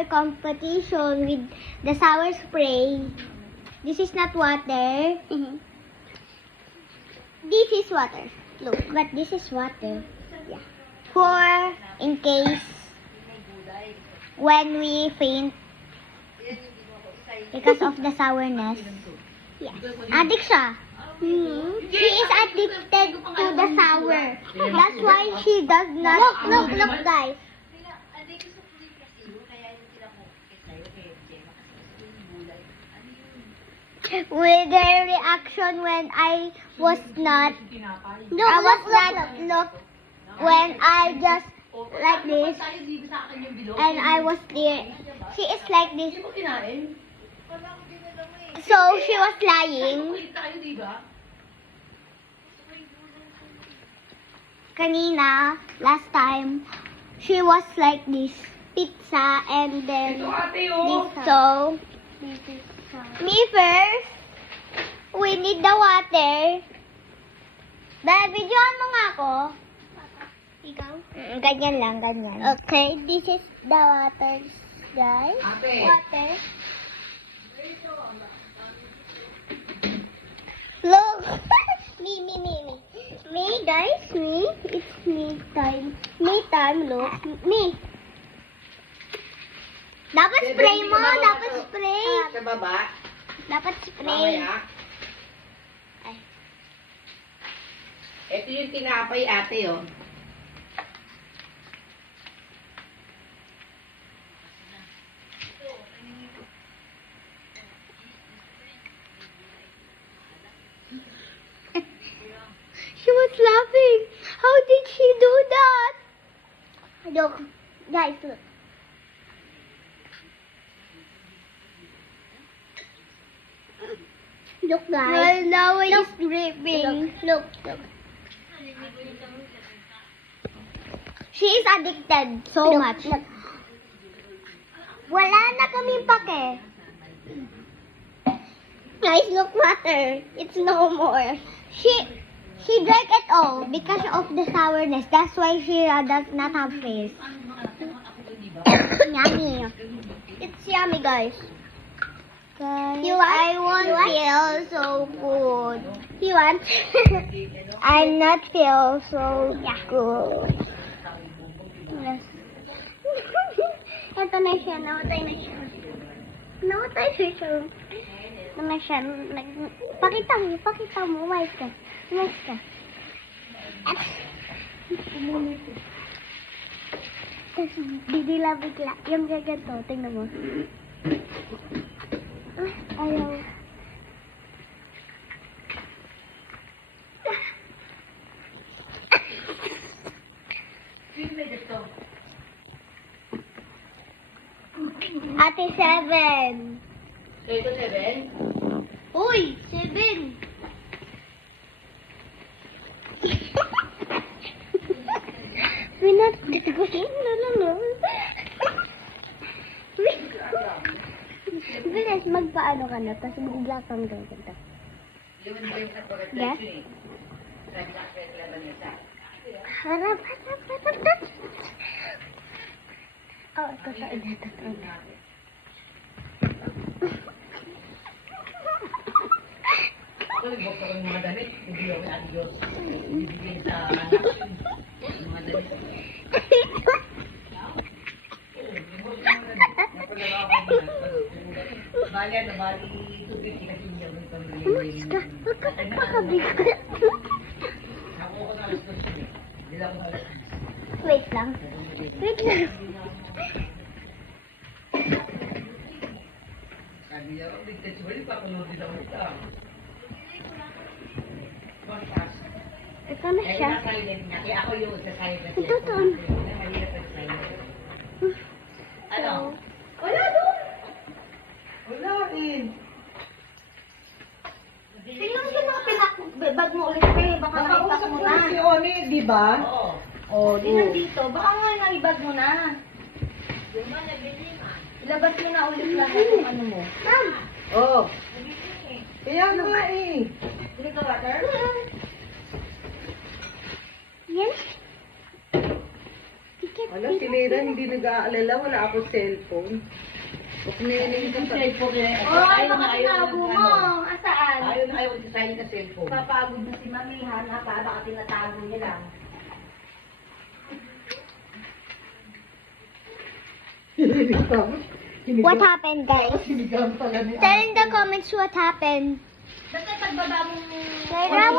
water competition with the sour spray. This is not water. This is water. Look, but this is water. Yeah. For in case when we faint because of the sourness. Yes. Addict siya. She is addicted to the sour. That's why she does not. Look, guys. With their reaction when I was not. Look. When I just like this, and I was there. She is like this. So she was lying. Kanina, last time, she was like this. Pizza and then this. So, me first, we need the water. Dahil videoan mo nga ako. Ikaw? Ganyan lang, ganyan. Okay, this is the water, guys. Water. Look. Me, guys, me. It's me time. Me time, look. Me. Dapat spray mo, dapat spray. Sa baba. Dapat spray. Mamaya. Ay. Ito yung tinapay ate, oh. She was laughing. How did she do that? Look, guys, look. Look, guys. Well, now it's dripping. Look. She is addicted so much. Look. Wala na kaming pake. Guys, look, water. It's no more. She drank it all because of the sourness. That's why she does not have face. Yummy. It's yummy, guys. I won't feel so good. You want? I not feel so good. Yes. Ito na siya. Namatay na siya. Ito na siya. Pakita mo. Mais ka. Tapos bigla. Yung gaganto. Tingnan mo. Ayaw. Ate, 7. Ito 7? Uy, 7. No. Bilis, magpaano ka na, tapos bigla kang gaganda. Yes? Harap. Oh, totoo na. Ako, nagbukas ko ng mga damit. Hindi ako sa Diyos. Bibigyan sa mga damit. Bali, 250 kasi niya. Umalis ka. Huwag ka magpakabigat. Ako ko na alas ko siya. Hindi lang ako alas. Wait lang. Sabi niya, bigtas ba rin pa kung hindi lang ito. Ito na siya. Kaya ako yung sa silent. Ito. Mahirap sa silent. Ano? Wala doon. Wala rin. Tingnan mo yung mga pinakbag mo ulit kayo. Baka naipak mo na. Si Oni, di ba? Oo. Oh, Tingnan dito. Baka nga naibag mo na. Ilabas mo na ulit lahat yung ano mo. Ma'am! Oh. Kaya nga eh. Hindi ka water? Yan. Alam, si Mira hindi nag-aalala. Wala ako cellphone. Pagnining ka Yung sa... cellphone nila. Oh, Ayaw na ayaw tago ng mo. ano. Asaan? Ayaw na ayaw sa silent na cellphone. Papagod na si Mami, Hana, para baka tinatago niya lang. What happened, guys? Sinigang pala ni Tell in the comments what happened. Bakit pagbaba mo... Sarah,